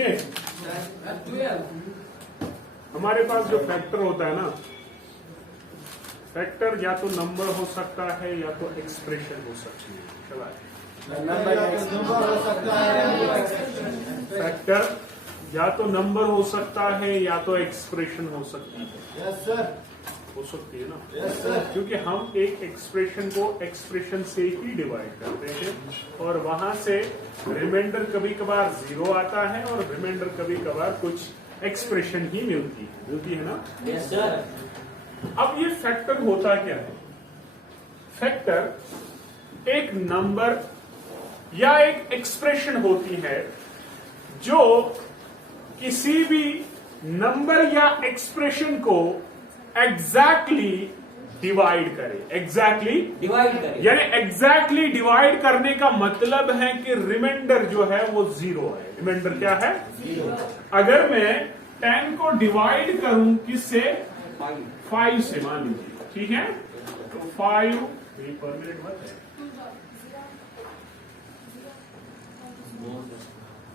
सुनिए, हमारे पास जो फैक्टर होता है ना, फैक्टर या तो नंबर हो सकता है या तो एक्सप्रेशन हो सकती है। फैक्टर या तो नंबर हो सकता है या तो एक्सप्रेशन हो सकती है। यस सर, हो सकती है ना। यस सर, क्योंकि हम एक एक्सप्रेशन को एक्सप्रेशन से ही डिवाइड करते हैं और वहां से रिमाइंडर कभी कभार 0 आता है और रिमाइंडर कभी कभार कुछ एक्सप्रेशन ही मिलती है ना। Yes sir. अब ये फैक्टर होता क्या है? फैक्टर एक नंबर या एक एक्सप्रेशन होती है जो किसी भी नंबर या एक्सप्रेशन को एग्जैक्टली डिवाइड करे। एग्जैक्टली डिवाइड करें, यानी एग्जैक्टली डिवाइड करने का मतलब है कि रिमाइंडर जो है वो 0 है। रिमाइंडर क्या है? 0। अगर मैं 10 को डिवाइड करूं किससे? 5 से, मान लीजिए, ठीक है। तो 5 पर मिनट मत है,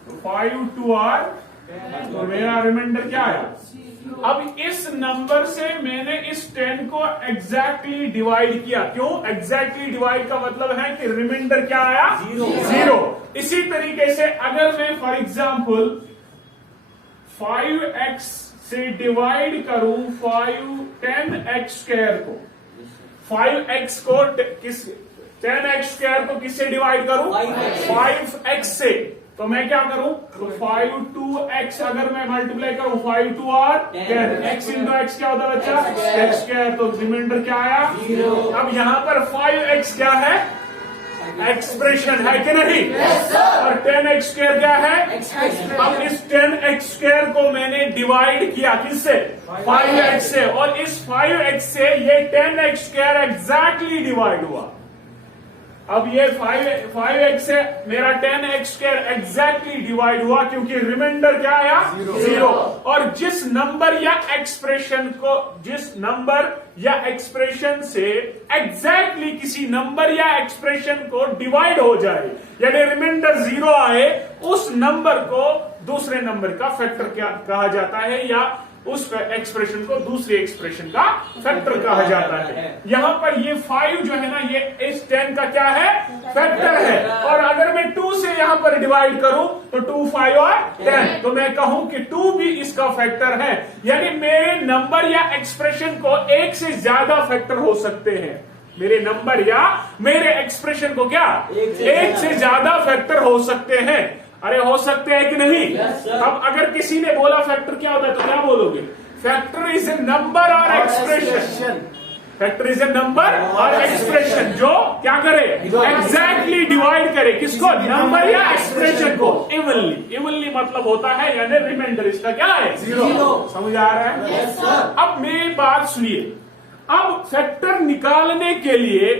तो 5 2 आर, तो मेरा रिमाइंडर क्या आया? अब इस नंबर से मैंने इस 10 को एग्जैक्टली डिवाइड किया। क्यों एग्जैक्टली डिवाइड का मतलब है कि रिमाइंडर क्या आया? 0। इसी तरीके से अगर मैं फॉर एग्जाम्पल 5x से डिवाइड करूं 10x स्क्वायर को, 5x को 10x स्क्वायर को किससे डिवाइड करूं? 5x से। तो मैं क्या करूं? तो 5 2x अगर मैं मल्टीप्लाई करूं 5 2 आर 10, x इंटू एक्स क्या होता है बच्चा? x square. तो रिमाइंडर क्या आया? 0। अब यहां पर 5x क्या है? एक्सप्रेशन है कि नहीं? और 10x स्क्वायर क्या है? अब इस 10x स्क्वायर को मैंने डिवाइड किया किससे? 5x से। और इस 5x से ये 10x स्क्वायर एग्जैक्टली डिवाइड हुआ। अब ये 5x से मेरा 10x स्क्वायर एग्जैक्टली डिवाइड हुआ क्योंकि रिमाइंडर क्या आया? 0। और जिस नंबर या एक्सप्रेशन से एग्जैक्टली किसी नंबर या एक्सप्रेशन को डिवाइड हो जाए यानी रिमाइंडर 0 आए, उस नंबर को दूसरे नंबर का फैक्टर क्या कहा जाता है या उस एक्सप्रेशन को दूसरे एक्सप्रेशन का फैक्टर कहा जाता है। यहां पर ये 5 जो है ना, ये इस 10 का क्या है? फैक्टर है। और अगर मैं 2 से यहां पर डिवाइड करूं तो 2 5 और 10, तो मैं कहूं कि 2 भी इसका फैक्टर है। यानी मेरे नंबर या एक्सप्रेशन को एक से ज्यादा फैक्टर हो सकते हैं। मेरे नंबर या मेरे एक्सप्रेशन को क्या एक से ज्यादा फैक्टर हो सकते हैं। अरे हो सकते हैं कि नहीं? अब अगर किसी ने बोला फैक्टर क्या होता है तो क्या बोलोगे? फैक्टर इज ए नंबर और expression. Factor is a number और एक्सप्रेशन जो क्या करे? एग्जैक्टली डिवाइड करे। किसको? नंबर या एक्सप्रेशन को इवनली। इवनली मतलब होता है यानी रिमाइंडर इसका क्या है? 0। समझ आ रहा है? Yes sir. अब मेरी बात सुनिए, अब फैक्टर निकालने के लिए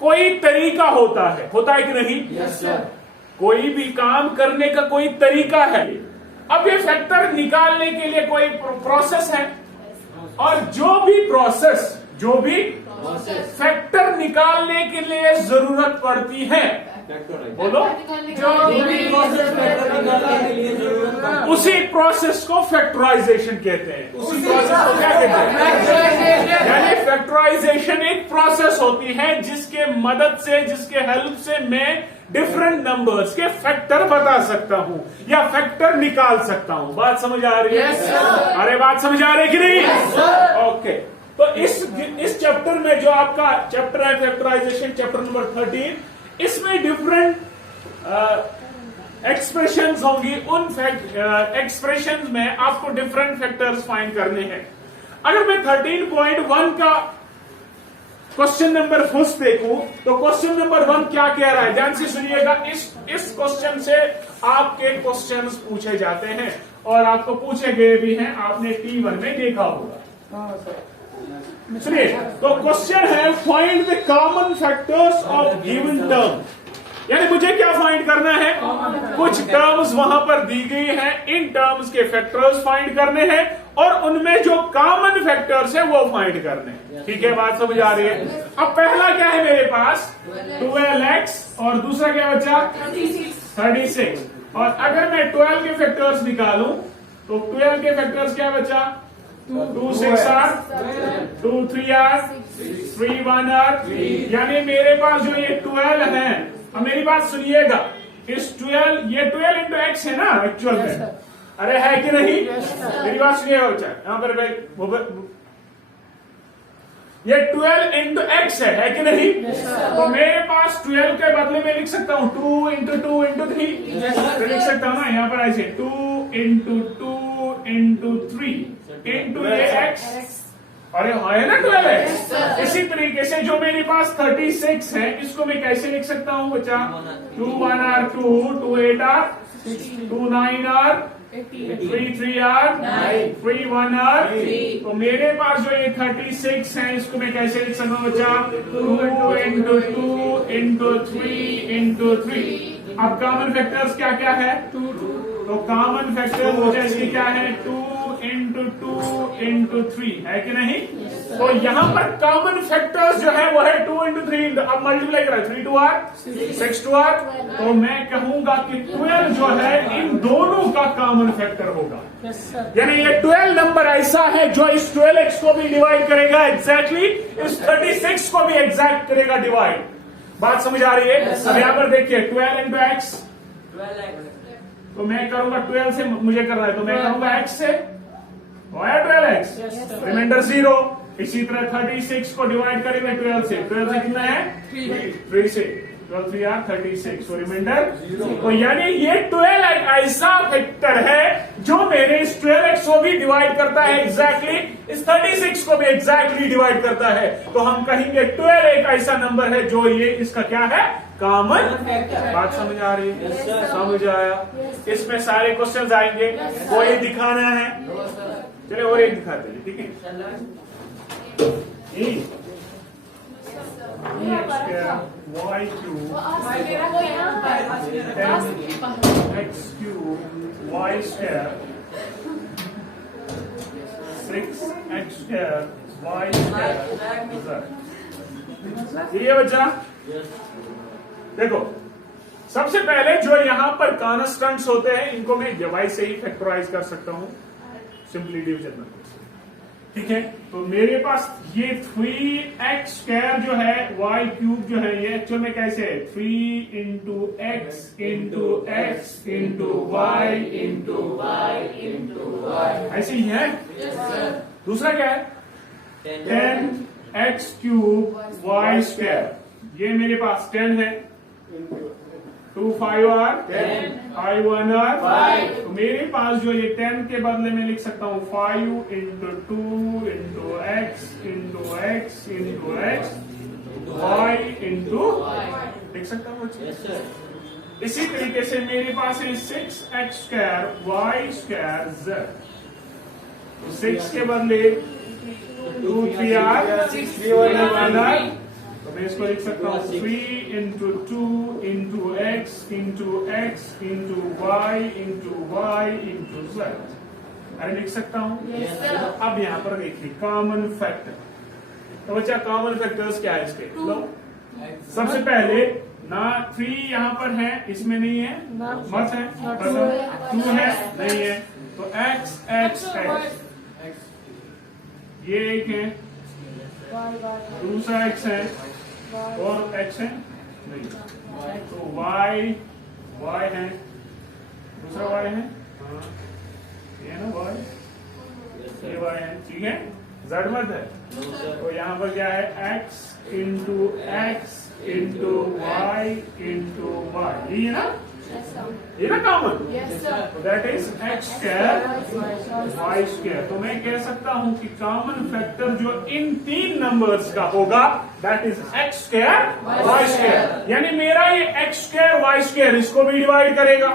कोई तरीका होता है कि नहीं? Yes sir. कोई भी काम करने का कोई तरीका है। अब ये फैक्टर निकालने के लिए कोई प्रोसेस है और जो भी फैक्टर निकालने के लिए जरूरत पड़ती है, बोलो, उसी प्रोसेस को फैक्टराइजेशन कहते हैं। उसी प्रोसेस को क्या कहते हैं? यानी फैक्टराइजेशन एक प्रोसेस होती है जिसके मदद से, जिसके हेल्प से मैं डिफरेंट नंबर्स के फैक्टर बता सकता हूं या फैक्टर निकाल सकता हूं। बात समझ आ रही है? अरे बात समझ आ रही है कि नहीं? ओके। तो इस चैप्टर में जो आपका चैप्टर है फैक्टराइजेशन, चैप्टर नंबर 13, इसमें डिफरेंट एक्सप्रेशंस होंगी। उन एक्सप्रेशंस में आपको डिफरेंट फैक्टर्स फाइंड करने हैं। अगर मैं 13.1 का क्वेश्चन नंबर फर्स्ट देखूं तो क्वेश्चन नंबर 1 क्या कह रहा है? ध्यान से सुनिएगा। इस क्वेश्चन से आपके क्वेश्चंस पूछे जाते हैं और आपको पूछे गए भी हैं, आपने T1 में देखा होगा। सुनिए, तो क्वेश्चन है find the common factors of given term. यानी मुझे क्या फाइंड करना है? कुछ टर्म्स वहां पर दी गई हैं, इन टर्म्स के फैक्टर्स फाइंड करने हैं और उनमें जो कॉमन फैक्टर्स है वो फाइंड करने हैं। ठीक है, बात समझ आ रही है? अब पहला क्या है मेरे पास? 12x और दूसरा क्या बचा? 36। और अगर मैं 12 के फैक्टर्स निकालूं तो 12 के फैक्टर्स क्या बचा? 2 6 आर, 2 3 आर, 3 1 आर। यानी मेरे पास जो ये 12 है, अब मेरी बात सुनिएगा, इस 12 ये 12 इंटू एक्स है ना एक्चुअल में, अरे है कि नहीं? मेरी बात सुनिएगा बच्चा, यहाँ पर ये 12 इंटू एक्स है कि नहीं? तो मेरे पास 12 के बदले में लिख सकता हूं 2 इंटू 2 इंटू 3, तो लिख सकता हूं ना यहाँ पर ऐसे 2 इंटू 2 इंटू 3 इंटू ये एक्स, अरे है ना 12 इसी तरीके से जो मेरे पास 36 है, इसको मैं कैसे लिख सकता हूँ बच्चा? 2 1 are 2, 2 8 are, 2 9 are, 3 3 are, 3 1 are. तो मेरे पास जो ये 36 है, इसको मैं कैसे लिख सकता हूँ बच्चा? 2 इंटू 2 इंटू 3 इंटू 3। अब कॉमन फैक्टर्स क्या क्या है? तो कॉमन फैक्टर्स बच्चा इसकी क्या है? 2 इंटू 2 इंटू 3 है कि नहीं? तो यहाँ पर कॉमन फैक्टर्स जो है वो है 2 इंटू 3, अब मल्टीप्लाई करा 3 2 आर 6 2 आर। तो मैं कहूंगा कि 12 जो है इन दोनों का कॉमन फैक्टर होगा। यानी ये 12 नंबर ऐसा है जो इस 12x को भी डिवाइड करेगा एग्जैक्टली, इस 36 को भी एग्जैक्ट करेगा डिवाइड। बात समझ आ रही है? अब यहाँ पर देखिए 12 इंटू एक्स, तो मैं करूंगा 12 से, मुझे करना है तो मैं कहूंगा x से 12x, रिमाइंडर 0। इसी तरह 36 को डिवाइड करेंगे 12 से, 12 से कितना है? 3 से, 12 3 आर 36, तो रिमाइंडर। तो यानी ये 12 एक ऐसा फैक्टर है जो मेरे इस 12x को भी डिवाइड करता है एग्जैक्टली, इस 36 को भी एग्जैक्टली डिवाइड करता है। तो हम कहेंगे 12 एक ऐसा नंबर है जो ये इसका क्या है? कॉमन। बात समझ आ रही है? समझ आया? इसमें सारे क्वेश्चंस आएंगे, कोई दिखाना है? चलिए और एक दिखाते हैं, ठीक है? Y cube X cube Y square 6x square Y square. ये बच्चा देखो, सबसे पहले जो यहां पर कॉन्स्टेंट्स होते हैं इनको मैं y से ही फैक्टराइज कर सकता हूं सिंपली डिवीजन में, ठीक है? तो मेरे पास ये 3x स्क्वायर जो है y क्यूब जो है, ये एक्चुअल में कैसे है? 3 into X into X into Y into Y into Y, ऐसे ही है। दूसरा क्या है? 10x क्यूब वाई स्क्वायर, ये मेरे पास 10 है, 2 5 आर 5 1 आर 5। तो मेरे पास जो ये 10 के बदले में लिख सकता हूँ 5 into 2 into X into X into X Y into, लिख सकता हूँ? इसी तरीके से मेरे पास है 6x square Y square z, 6 के बदले 2 3 आर 1 आर। तो मैं इसको लिख सकता हूँ 3 into 2 into X into X into Y into Z, अरे लिख सकता हूँ? अब यहाँ पर देखिए कॉमन फैक्टर। तो बच्चा कॉमन फैक्टर्स क्या है इसके? लो, सबसे पहले ना 3 यहाँ पर है, इसमें नहीं है, मत है, 2 है, नहीं है, तो x x x, ये एक है, दूसरा x है और x है नहीं, तो y है, दूसरा y है, ये ना y, ये y है, ठीक है? z मत है, तो यहाँ पर क्या है? x into X into Y into Y, ये ना, ये ना common, that is X square Y square. तो मैं कह सकता हूं कि कॉमन फैक्टर जो इन 3 नंबर्स का होगा that is X square Y square. यानी मेरा ये एक्स स्क्वायर वाई स्क्वायर इसको भी डिवाइड करेगा,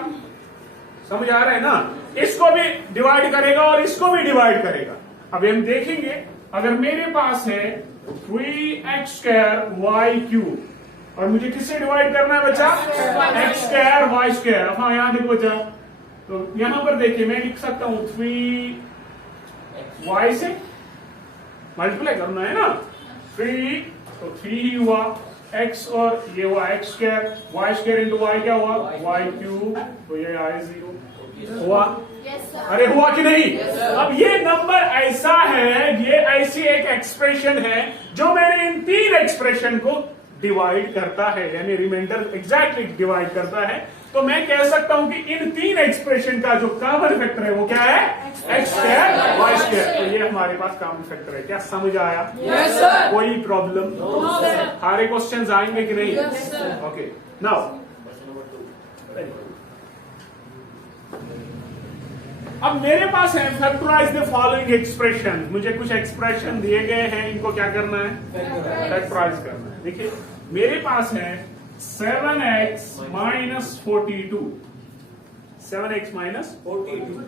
समझ आ रहा है ना? इसको भी डिवाइड करेगा और इसको भी डिवाइड करेगा। अब हम देखेंगे, अगर मेरे पास है 3x स्क्वायर वाई क्यूब और मुझे किससे डिवाइड करना है बच्चा? X square Y square. हाँ यहाँ देखो बच्चा, तो यहां पर देखिए मैं लिख सकता हूं 3y से मल्टीप्लाई करना है ना, 3 तो 3 ही हुआ, एक्स और ये हुआ X square, Y square into Y क्या हुआ वाई क्यूब, तो ये आए 0 हुआ। अरे हुआ कि नहीं? अब ये नंबर ऐसा है, ये ऐसी एक एक्सप्रेशन है जो मैंने इन तीन एक्सप्रेशन को डिवाइड करता है, यानी रिमाइंडर एग्जैक्टली डिवाइड करता है। तो मैं कह सकता हूं कि इन तीन एक्सप्रेशन का जो कॉमन फैक्टर है वो क्या है एक्स स्क्वायर वाई स्क्वायर। तो ये हमारे पास कॉमन फैक्टर है। क्या समझ आया? Yes, sir. कोई प्रॉब्लम? सारे क्वेश्चंस आएंगे कि नहीं? Yes, sir. ओके नाउ अब मेरे पास है फैक्टराइज द फॉलोइंग एक्सप्रेशन। मुझे कुछ एक्सप्रेशन दिए गए हैं, इनको क्या करना है फैक्टराइज करना है। देखिए मेरे पास है 7x माइनस 42, 7x माइनस 42।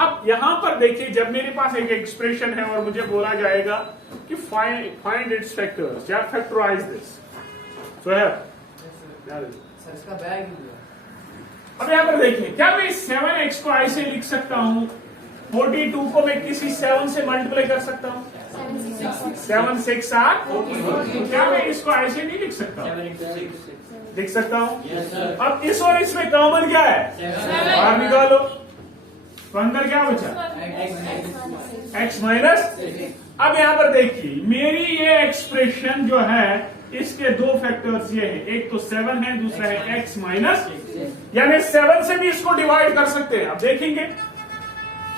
अब यहां पर देखिए जब मेरे पास एक एक्सप्रेशन है और मुझे बोला जाएगा कि फाइंड इट्स फैक्टर्स या फैक्टराइज दिस, तो है सर इसका बैग ही दिया। अब यहां पर देखिए क्या मैं 7x को ऐसे लिख सकता हूं, 42 को मैं किसी 7 से मल्टीप्लाई कर सकता हूं, 7 6 8, क्या मैं इसको ऐसे नहीं लिख सकता? लिख सकता हूं। अब इस और इसमें कॉमन क्या है बाहर निकालो, तो अंदर क्या बचा x माइनस। अब यहां पर देखिए मेरी ये एक्सप्रेशन जो है इसके दो फैक्टर्स ये हैं, एक तो 7 है, दूसरा है x माइनस, यानी 7 से भी इसको डिवाइड कर सकते हैं। अब देखेंगे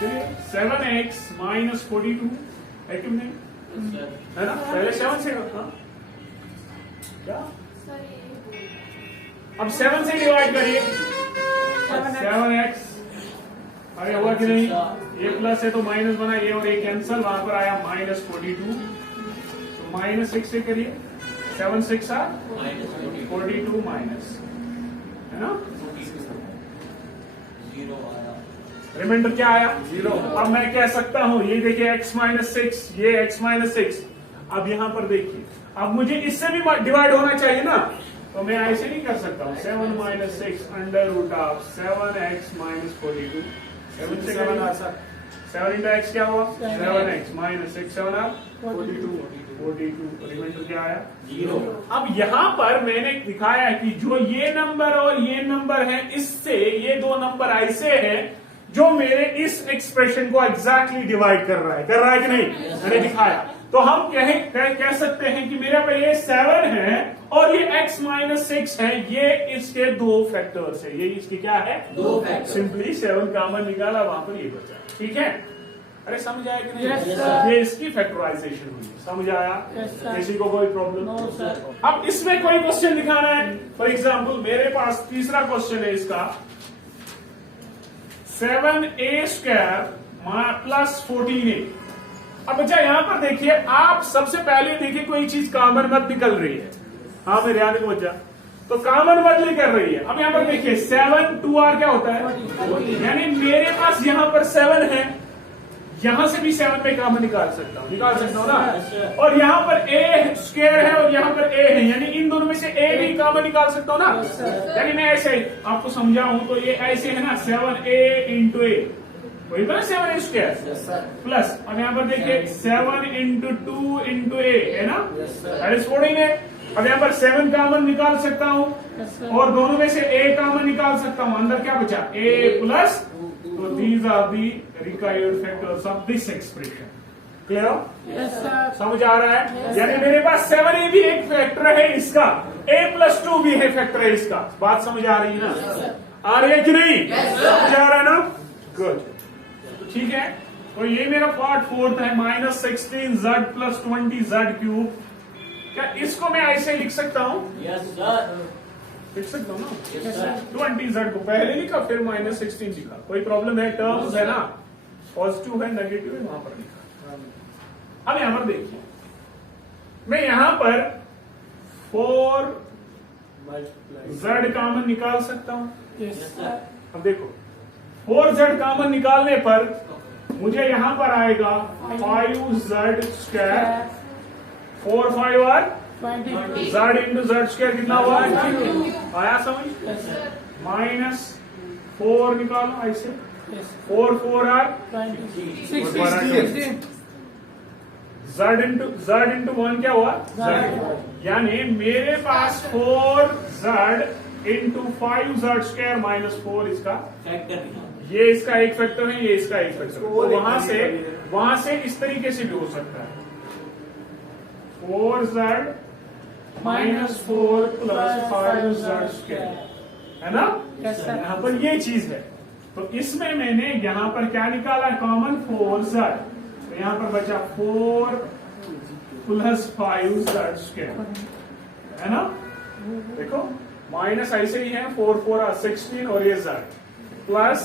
चलिए 7x माइनस 42 है कि नहीं, है ना? पहले 7 से क्या, अब 7 से डिवाइड करिए 7x, अरे हुआ कि नहीं? ये प्लस है तो माइनस बना, ये और ये कैंसल, वहां पर आया माइनस 42, तो माइनस 6 से करिए 7 6 42 माइनस, है ना? रिमाइंडर क्या आया 0। अब मैं कह सकता हूं ये देखिए x माइनस 6, ये x माइनस 6। अब यहां पर देखिए अब मुझे इससे भी डिवाइड होना चाहिए ना, तो मैं ऐसे नहीं कर सकता हूं 7 minus 6 under root of 7x minus 42, 7 से करना 7 इंटू एक्स क्या हुआ 7x माइनस 6 7 42, रिमाइंडर क्या आया 0। अब यहां पर मैंने दिखाया है कि जो ये नंबर और ये नंबर है, इससे ये दो नंबर ऐसे हैं जो मेरे इस एक्सप्रेशन को एग्जैक्टली डिवाइड कर रहा है कि नहीं? मैंने दिखाया। तो हम कह सकते हैं कि मेरे पे ये 7 है और ये x माइनस 6 है, ये इसके दो फैक्टर्स है, ये इसके क्या है दो फैक्टर। सिंपली 7 कॉमन निकाला, वहां पर ये बचा, ठीक है? अरे समझ आया कि नहीं? yes, ये इसकी फैक्टराइजेशन हुई, समझ आया? yes, किसी को कोई प्रॉब्लम? no, sir. अब इसमें कोई क्वेश्चन दिखाना है, फॉर एग्जाम्पल मेरे पास तीसरा क्वेश्चन है इसका 7a स्क्वायर प्लस 14a। अब बच्चा यहां पर देखिए, आप सबसे पहले देखिए कोई चीज कॉमन मत निकल रही है, हाँ मेरे ध्यान को बच्चा, तो कॉमन बदली कर रही है। अब यहां पर देखिए 7 2r क्या होता है, यानी मेरे पास यहां पर 7 है, यहां से भी 7 पे कॉमन निकाल सकता हूं ना, और यहां पर a स्क्वायर है और यहां पर a है, यानी इन दोनों में से a भी कॉमन निकाल सकता हूं ना। यानी मैं ऐसे आपको समझाऊं तो ये ऐसे है ना 7a इंटू a, वही तो 7a स्क्वायर प्लस, अब यहां पर देखिए 7 इंटू 2 इंटू a है ना, दैट इज 14 है। अब यहां पर 7 कॉमन निकाल सकता हूं और दोनों में से a कॉमन निकाल सकता हूं, अंदर क्या बचा a प्लस, तो these are the required factors of this expression. Clear? Yes, sir. समझ आ रहा है? यानी मेरे पास 7a भी एक फैक्टर है इसका, a प्लस 2 भी है फैक्टर है इसका। बात समझ आ रही है ना? आ रही है कि नहीं? समझ आ रहा है ना? गुड, ठीक है। तो ये मेरा पार्ट 4 है, minus 16z plus 20z cube. क्या इसको मैं ऐसे लिख सकता हूं? लिख सकता हूँ ना, 20z को पहले लिखा फिर माइनस 16 लिखा, कोई प्रॉब्लम है? टर्म्स है ना, पॉजिटिव है नेगेटिव है, वहां पर लिखा। अब यहां पर देखिए मैं यहां पर 4z कॉमन निकाल सकता हूं। अब देखो 4z कॉमन निकालने पर मुझे यहां पर आएगा 5z स्क्वायर, 4 5 और z इंटू z स्क्वायर कितना हुआ? आया समझ? माइनस 4 निकालो ऐसे, 4 4 आर 16 z इंटू 1 क्या हुआ z, यानी मेरे पास 4z इंटू 5z² माइनस 4 इसका ये इसका एक फैक्टर है, ये इसका एक फैक्टर है। तो वहां से इस तरीके से भी हो सकता है 4z माइनस 4 प्लस 5z², है ना। यहाँ पर ये चीज है, तो इसमें मैंने यहाँ पर क्या निकाला कॉमन 4z, तो यहाँ पर बचा 4 प्लस 5z², है ना। देखो माइनस ऐसे ही है 4 4 16 और ये z प्लस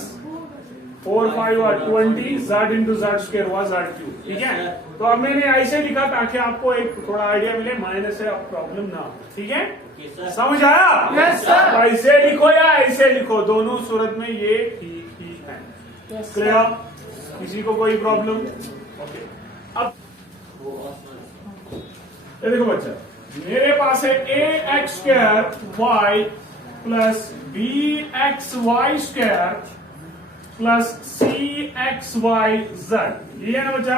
4 5 और 20 z इंटू z² हुआ z³, ठीक है। तो अब मैंने ऐसे लिखा ताकि आपको एक थोड़ा आइडिया मिले, माइनस है प्रॉब्लम ना हो, ठीक है। समझ आया? Yes sir. ऐसे लिखो या ऐसे लिखो, दोनों सूरत में ये ठीक ही है। क्लियर? किसी को कोई प्रॉब्लम? ओके, अब ये देखो बच्चा, मेरे पास है ax² plus bxy² plus cxyz, ये है ना बच्चा।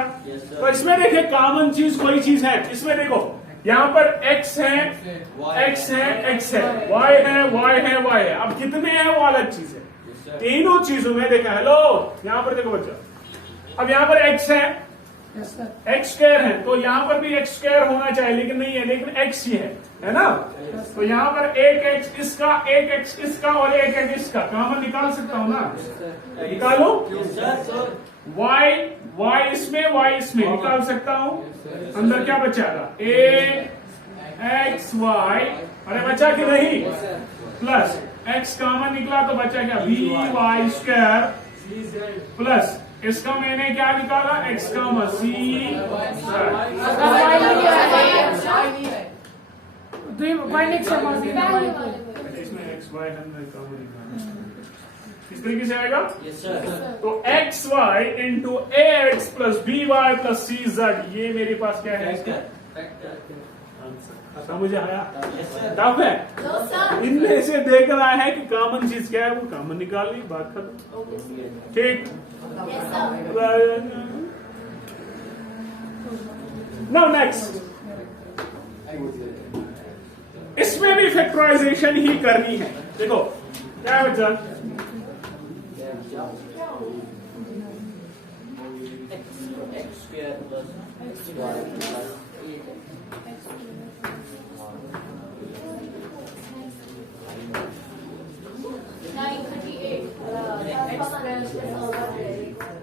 तो इसमें देखिए कॉमन चीज कोई चीज है, इसमें देखो यहाँ पर x है, x है, x है, y है, y है, y है। अब कितने हैं वो अलग चीज है, तीनों चीजों में देखा। हेलो, यहाँ पर देखो बच्चा, अब यहाँ पर x है, x² है, तो यहाँ पर भी x² होना चाहिए, लेकिन नहीं है, लेकिन x ही है ना। तो यहाँ पर एक x इसका, एक x इसका और एक x इसका कॉमन निकाल सकता हूँ ना, निकालो। y इसमें निकाल सकता हूँ। अंदर क्या बचागा ax y, अरे बचा कि नहीं, प्लस x कॉमन निकला तो बचा क्या by² प्लस इसका मैंने क्या निकाला x का c। इसमें x y किस तरीके से आएगा? तो x y into ax plus b y plus c z, ये मेरे पास क्या है? समझ आया? टफ है, इनमें से देख रहा है कि कॉमन चीज क्या है, वो कॉमन निकाल ली, बात खत्म। ठीक। नाउ नेक्स्ट, इसमें भी फैक्टराइजेशन ही करनी है। देखो क्या है बच्चा,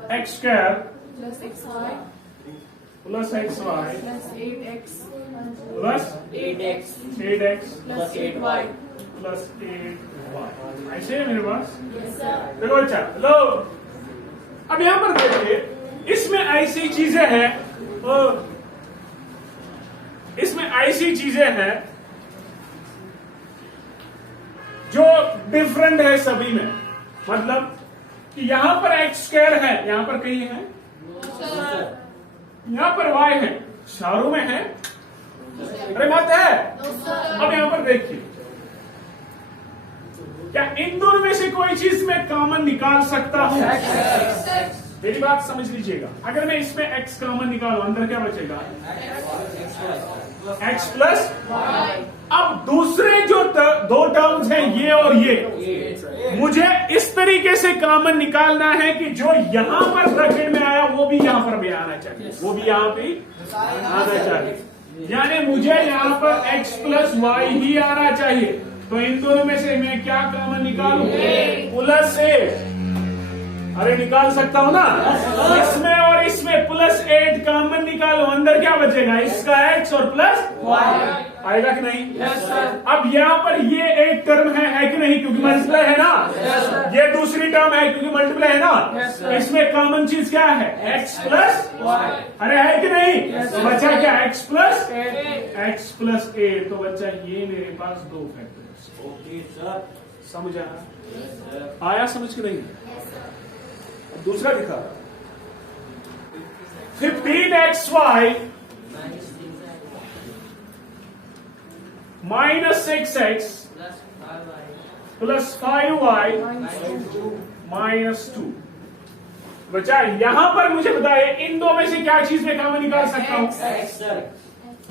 x² plus xy plus xy plus 8x plus 8x 8x plus 8y. Plus 8y, ऐसे है मेरे पास। Yes sir. देखो अच्छा, लो अब यहां पर देखिए, इसमें ऐसी चीजें हैं, इसमें ऐसी चीजें हैं जो डिफरेंट है सभी में, मतलब कि यहां पर x² है, यहां पर कहीं है, यहां पर y है, चारों में है, अरे मत है। अब यहां पर देखिए, क्या इन दोनों में से कोई चीज में कॉमन निकाल सकता हूं? मेरी बात समझ लीजिएगा, अगर मैं इसमें x कॉमन निकालूं, अंदर क्या बचेगा? x plus. अब दूसरे जो दो टर्म्स हैं, ये और ये, मुझे इस तरीके से कॉमन निकालना है कि जो यहां पर ब्रैकेट में आया वो भी यहां पर भी आना चाहिए, वो भी यहां पे आना चाहिए, यानी मुझे यहां पर x प्लस वाई ही आना चाहिए। तो इन दोनों में से मैं क्या कॉमन निकालूं? प्लस 8, अरे निकाल सकता हूं ना, इसमें और इसमें प्लस 8 कॉमन निकालो, अंदर क्या बचेगा? इसका x और प्लस y आएगा कि नहीं? अब यहाँ पर ये एक टर्म है कि नहीं, क्योंकि मल्टीप्लाई है ना, ये दूसरी टर्म है क्योंकि मल्टीप्लाई है ना, इसमें कॉमन चीज क्या है? x प्लस y, अरे है कि नहीं? तो बचा क्या? x प्लस 8, तो बच्चा ये मेरे पास दो फैक्टर्स। ओके सर, समझ आया समझ के नहीं? दूसरा दिखा, 15xy minus 6x plus 5y minus 2, बच्चा यहां पर मुझे बताइए इन दो में से क्या चीज में कॉमन निकाल सकता हूं? X sir.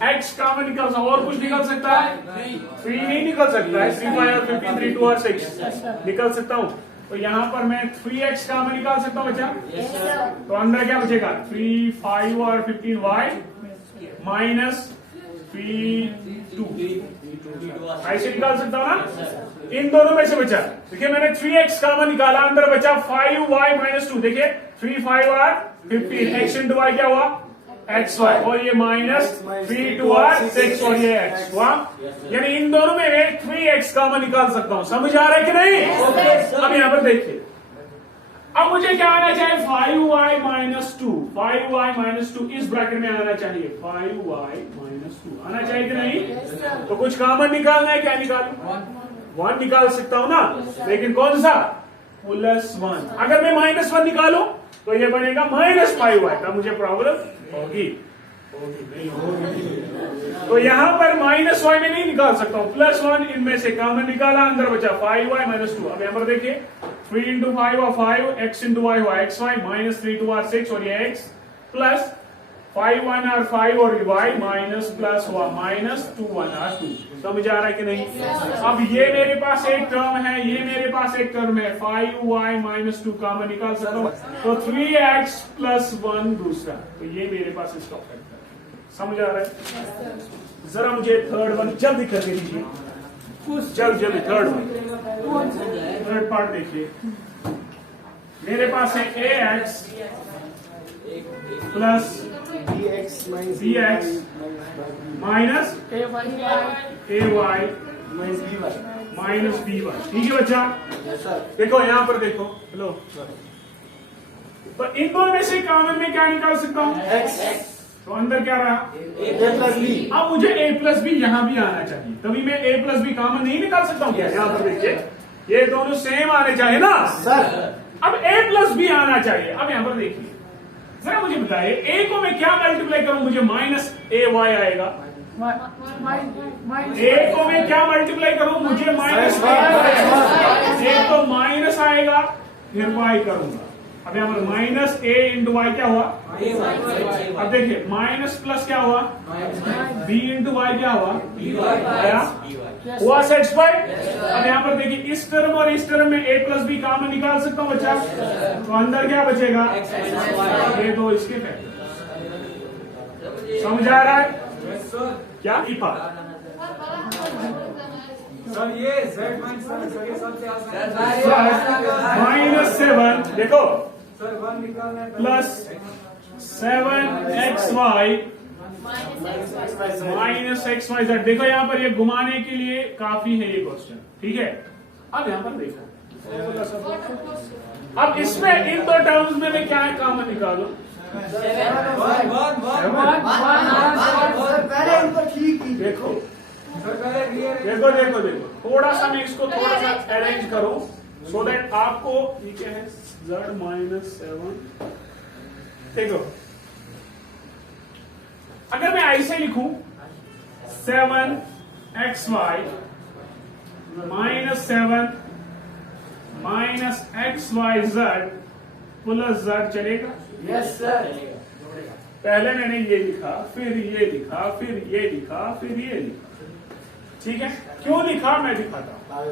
एक्स कॉमन निकाल सकता हूं, और कुछ निकल सकता है? 3 नहीं निकल सकता है। 3 5 और 15 3 2 और 6 निकल सकता हूं। तो यहाँ पर मैं 3x कॉमन निकाल सकता हूं बच्चा। Yes sir. तो अंदर क्या बचेगा? 3 5 और 15y माइनस 3 2 ऐसे निकाल सकता हूं ना। इन दोनों में से बचा, देखिए मैंने 3x कॉमन निकाला, अंदर बचा 5y माइनस 2। देखिए 3 5 और 15 x इंटू y क्या हुआ? xy, और ये माइनस 3 2 और 6 और ये x हुआ। यानी इन दोनों में मैं 3x कॉमन निकाल सकता हूं। समझ आ रहा है कि नहीं? अब यहां पर देखिए, अब मुझे क्या आना चाहिए? 5y minus 2। 5y माइनस 2 इस ब्रैकेट में आना चाहिए। 5y माइनस 2 आना चाहिए कि नहीं? तो कुछ कॉमन निकालना है, क्या निकालूं? 1 निकाल सकता हूं ना, लेकिन कौन सा? +1। अगर मैं -1 निकालूं तो ये बनेगा -5y। तब मुझे प्रॉब्लम होगी, नहीं होगी। तो यहां पर -y में नहीं निकाल सकता हूं, +1 इनमें से कॉमन निकाला, अंदर बचा 5y माइनस 2। अब यहां पर देखिए 3 इंटू 5 और 5, x इंटू y हुआ xy, माइनस 3 2 और 6 और ये x, प्लस 5 1 और 5 और y माइनस प्लस हुआ माइनस 2 1 और 2। समझ आ रहा है कि नहीं? अब ये मेरे पास एक टर्म है, ये मेरे पास एक टर्म है, 5y माइनस 2 कॉमन निकाल सकता हूं। तो 3x प्लस 1 दूसरा, तो ये मेरे पास इसका फैक्टर है। समझ आ रहा है? जरा मुझे थर्ड वन जल्दी कर दीजिए, जल्दी थर्ड पार्ट देखिए। मेरे पास है ax plus bx minus ay minus b1। ठीक है बच्चा? देखो यहां पर देखो, हेलो, तो इन दोनों में से कॉमन में क्या निकाल सकता हूं? X। तो अंदर क्या रहा? A plus B। अब मुझे a प्लस बी यहां भी आना चाहिए, तभी मैं a प्लस बी कॉमन नहीं निकाल सकता हूं क्या? यहां पर देखिए ये दोनों सेम आने चाहिए ना सर। अब a प्लस बी आना चाहिए। अब यहां पर देखिए, जरा मुझे बताइए a को मैं क्या मल्टीप्लाई करूं? मुझे माइनस ay आएगा। a को मैं क्या मल्टीप्लाई करूं? मुझे माइनस एक तो माइनस आएगा, फिर y करूंगा। अब यहाँ पर माइनस a इंटू वाई क्या हुआ? अब देखिए माइनस प्लस क्या हुआ? b इंटू वाई क्या हुआ? आया? हुआ सेटिस्फाइड? अब यहाँ पर देखिए इस टर्म और इस टर्म में a प्लस बी कॉमन निकाल सकता हूँ बच्चा। तो अंदर क्या बचेगा? ये दो इसके फैक्टर। समझ आ रहा है क्या? सर ये z -7 देखो सर 1 निकालना है प्लस 7xy माइनस XYZ। देखो यहाँ पर ये घुमाने के लिए काफी है ये क्वेश्चन। ठीक है, अब यहाँ पर देखो, अब इसमें इन दो टर्म्स में मैं क्या कॉमन निकालूं? 1 देखो सर पहले देखो देखो देखो, थोड़ा सा मैं इसको थोड़ा सा अरेंज करूं सो दैट आपको ये क्या है? z -7। देखो अगर मैं ऐसे लिखूं 7xy -7 minus XYZ plus z चलेगा? Yes sir. पहले मैंने ये लिखा, फिर ये लिखा, फिर ये लिखा, फिर ये लिखा। ठीक है, क्यों लिखा मैं दिखाता हूं।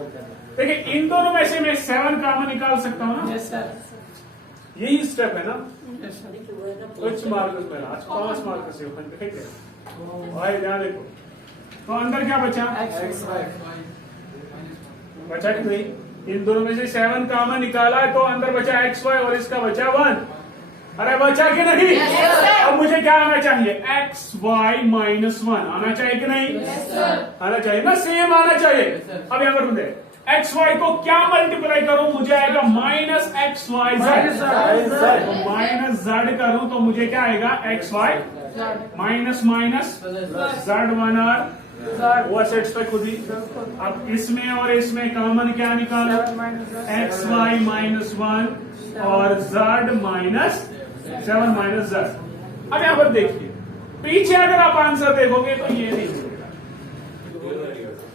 देखिए इन दोनों में से मैं 7 कॉमन निकाल सकता हूं ना? यही स्टेप है ना? कुछ मार्क्स पहला, आज 5 मार्क्स से भाई ध्यान देखो। तो अंदर क्या बचा? बचा कि नहीं? इन दोनों में से 7 कॉमन निकाला है तो अंदर बचा XY और इसका बचा 1। अरे बचा कि नहीं? अब मुझे क्या आना चाहिए? XY -1 आना चाहिए कि नहीं? आना चाहिए ना, सेम आना चाहिए। अब यहाँ पर बोलते XY को क्या मल्टीप्लाई करूं? मुझे आएगा माइनस XYZ। माइनस Z करूं तो मुझे क्या आएगा? XY माइनस माइनस Z1 और वो सेट्स पे खुद ही। अब इसमें और इसमें कॉमन क्या निकाला? XY -1 और Z -7 माइनस Z। अब यहां पर देखिए, पीछे अगर आप आंसर देखोगे तो ये नहीं होगा।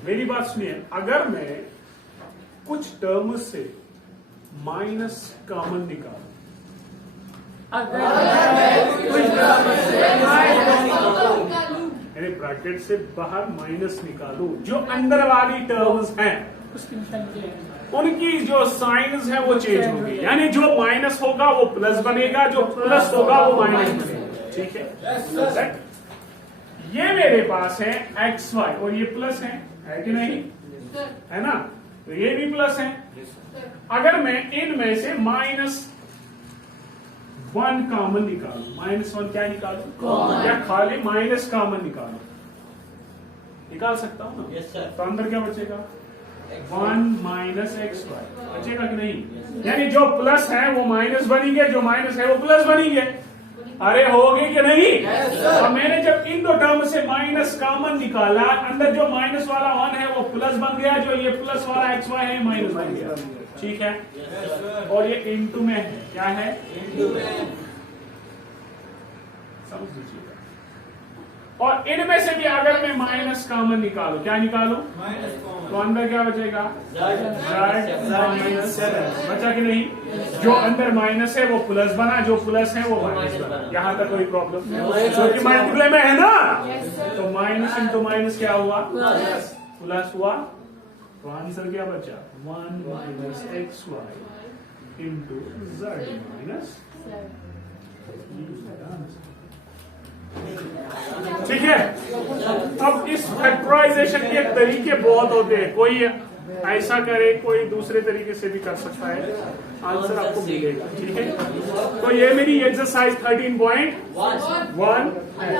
मेरी बात सुनिए, अगर मैं कुछ टर्म से माइनस कॉमन निकालूं यानी ब्रैकेट से बाहर माइनस निकालू, जो अंदर वाली टर्म्स हैं उनकी जो साइंस है वो चेंज होगी, यानी जो माइनस होगा वो प्लस बनेगा, जो प्लस होगा वो माइनस बनेगा। ठीक है, ये मेरे पास है एक्स वाई और ये प्लस है कि नहीं, है ना, तो ये भी प्लस है। अगर मैं इनमें से -1 कॉमन निकालू, -1 क्या निकालू, या खाली माइनस कॉमन निकालू, निकाल सकता हूं ना। Yes sir. तो अंदर क्या बचेगा, 1 माइनस एक्स वाई बचेगा कि नहीं, यानी जो प्लस है वो माइनस बनेंगे, जो माइनस है वो प्लस बनेंगे। अरे होगी कि नहीं। और मैंने जब इन दो टर्म से माइनस कॉमन निकाला, अंदर जो माइनस वाला 1 है वो प्लस बन गया, जो ये प्लस वाला एक्स वाई है माइनस बन गया। ठीक है, और ये इनटू में है, क्या है, समझ लीजिएगा। और इनमें से भी अगर मैं माइनस कॉमन निकालू, क्या निकालू, तो अंदर क्या बचेगा, माइनस 7 बचा कि नहीं, जो अंदर माइनस है वो प्लस बना, जो प्लस है वो माइनस बना। यहां तक कोई प्रॉब्लम, क्योंकि मल्टीप्लाई में है ना, तो माइनस इंटू माइनस क्या हुआ, प्लस हुआ, तो आंसर क्या बचा, 1 minus X Y into Z minus. ठीक है, अब इस फैक्टराइजेशन के तरीके बहुत होते हैं, कोई ऐसा करे, कोई दूसरे तरीके से भी कर सकता है, आंसर आपको मिलेगा। ठीक है, तो ये मेरी एक्सरसाइज 13.1 है।